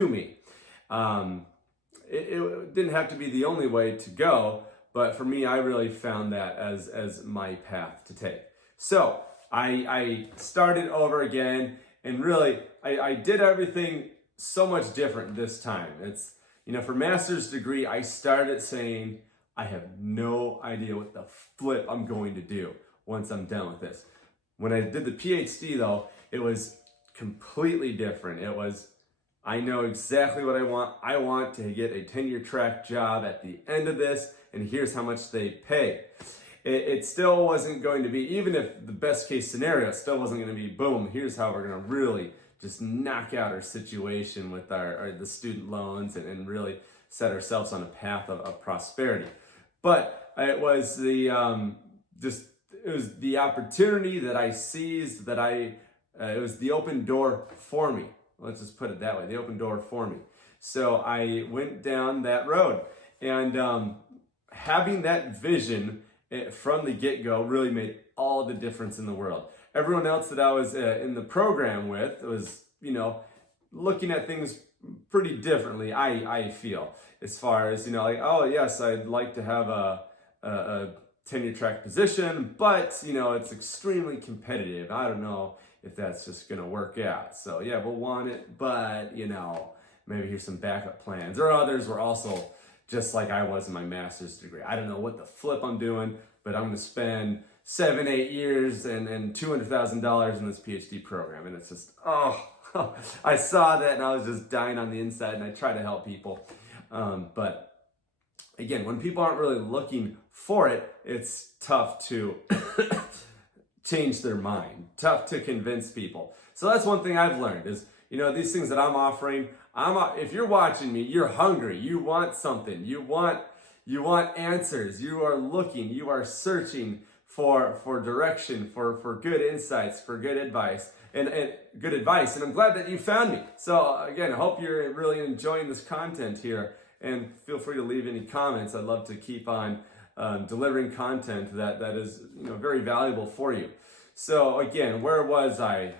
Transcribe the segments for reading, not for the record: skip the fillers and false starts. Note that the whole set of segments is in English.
to me. Um, it didn't have to be the only way to go, but for me, I really found that as my path to take. So I started over again, and really, I did everything so much different this time. It's, for master's degree, I started saying, I have no idea what the flip I'm going to do once I'm done with this. When I did the PhD though, it was completely different. It was, I know exactly what I want. I want to get a tenure track job at the end of this, and here's how much they pay. It still wasn't going to be, even if the best case scenario, it still wasn't going to be, boom, here's how we're going to really just knock out our situation with the student loans and really set ourselves on a path of prosperity. But it was the opportunity that I seized, it was the open door for me. Let's just put it that way, the open door for me. So I went down that road, and having that vision from the get-go really made all the difference in the world. Everyone else that I was in the program with was, looking at things pretty differently, I feel, as far as, oh yes, I'd like to have a tenure track position, but, it's extremely competitive. I don't know if that's just going to work out. So yeah, we'll want it, but, maybe here's some backup plans. Or others were also just like I was in my master's degree. I don't know what the flip I'm doing, but I'm going to spend 7-8 years and $200,000 in this PhD program. And it's just, I saw that and I was just dying on the inside, and I try to help people. But again, when people aren't really looking for it, it's tough to change their mind, tough to convince people. So that's one thing I've learned is, these things that I'm offering, if you're watching me, you're hungry, you want something, you want answers, you are looking, you are searching for direction, for good insights, for good advice, and good advice. And I'm glad that you found me. So again, I hope you're really enjoying this content here, and feel free to leave any comments. I'd love to keep on delivering content that is very valuable for you. So again, where was I?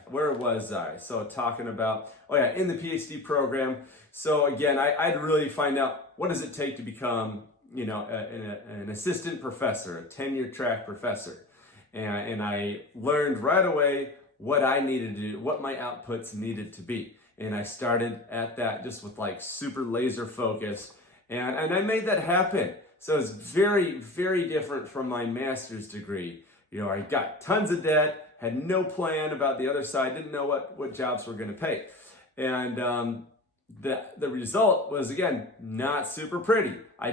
So talking about, in the PhD program. So again, I'd really find out, what does it take to become, an assistant professor, a tenure track professor. And I learned right away what I needed to do, what my outputs needed to be. And I started at that just with super laser focus. And I made that happen. So it's very, very different from my master's degree. I got tons of debt, had no plan about the other side, didn't know what jobs were going to pay. And the result was, again, not super pretty. I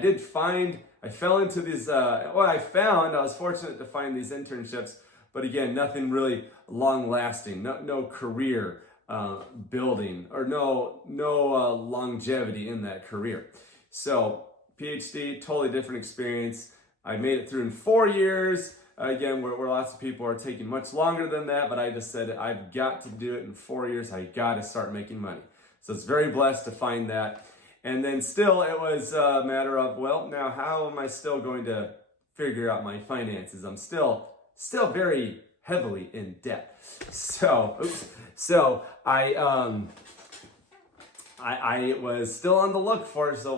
fell into these, I was fortunate to find these internships, but again, nothing really long lasting, no career building, or no longevity in that career. So PhD, totally different experience. I made it through in 4 years. Again, where lots of people are taking much longer than that, but I just said, I've got to do it in 4 years. I got to start making money. So it's very blessed to find that. And then still, it was a matter of, now how am I still going to figure out my finances? I'm still very heavily in debt. So I was still on the look for, so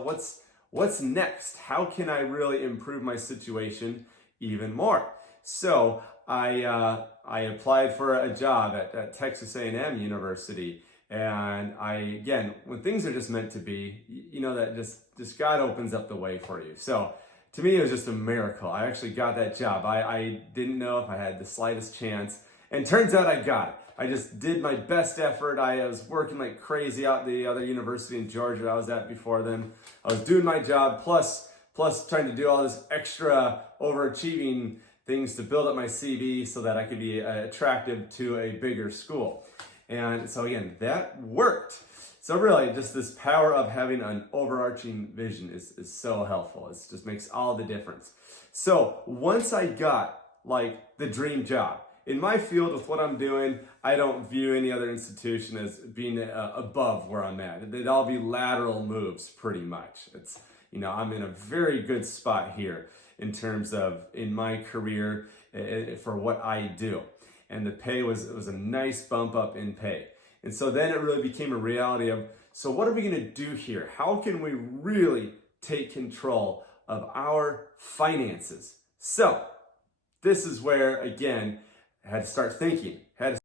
what's next? How can I really improve my situation even more? So I applied for a job at Texas A&M University, and again, when things are just meant to be, that just God opens up the way for you. So to me, it was just a miracle. I actually got that job. I didn't know if I had the slightest chance, and turns out I got it. I just did my best effort. I was working like crazy out the other university in Georgia I was at before then. I was doing my job, plus trying to do all this extra overachieving things to build up my CV so that I could be attractive to a bigger school. And so again, that worked. So really, just this power of having an overarching vision is so helpful. It just makes all the difference. So once I got the dream job, in my field with what I'm doing, I don't view any other institution as being above where I'm at. They'd all be lateral moves pretty much. It's, I'm in a very good spot here in terms of in my career for what I do. And the pay was a nice bump up in pay. And so then it really became a reality of, So what are we going to do here? How can we really take control of our finances? So this is where, again, I had to start thinking.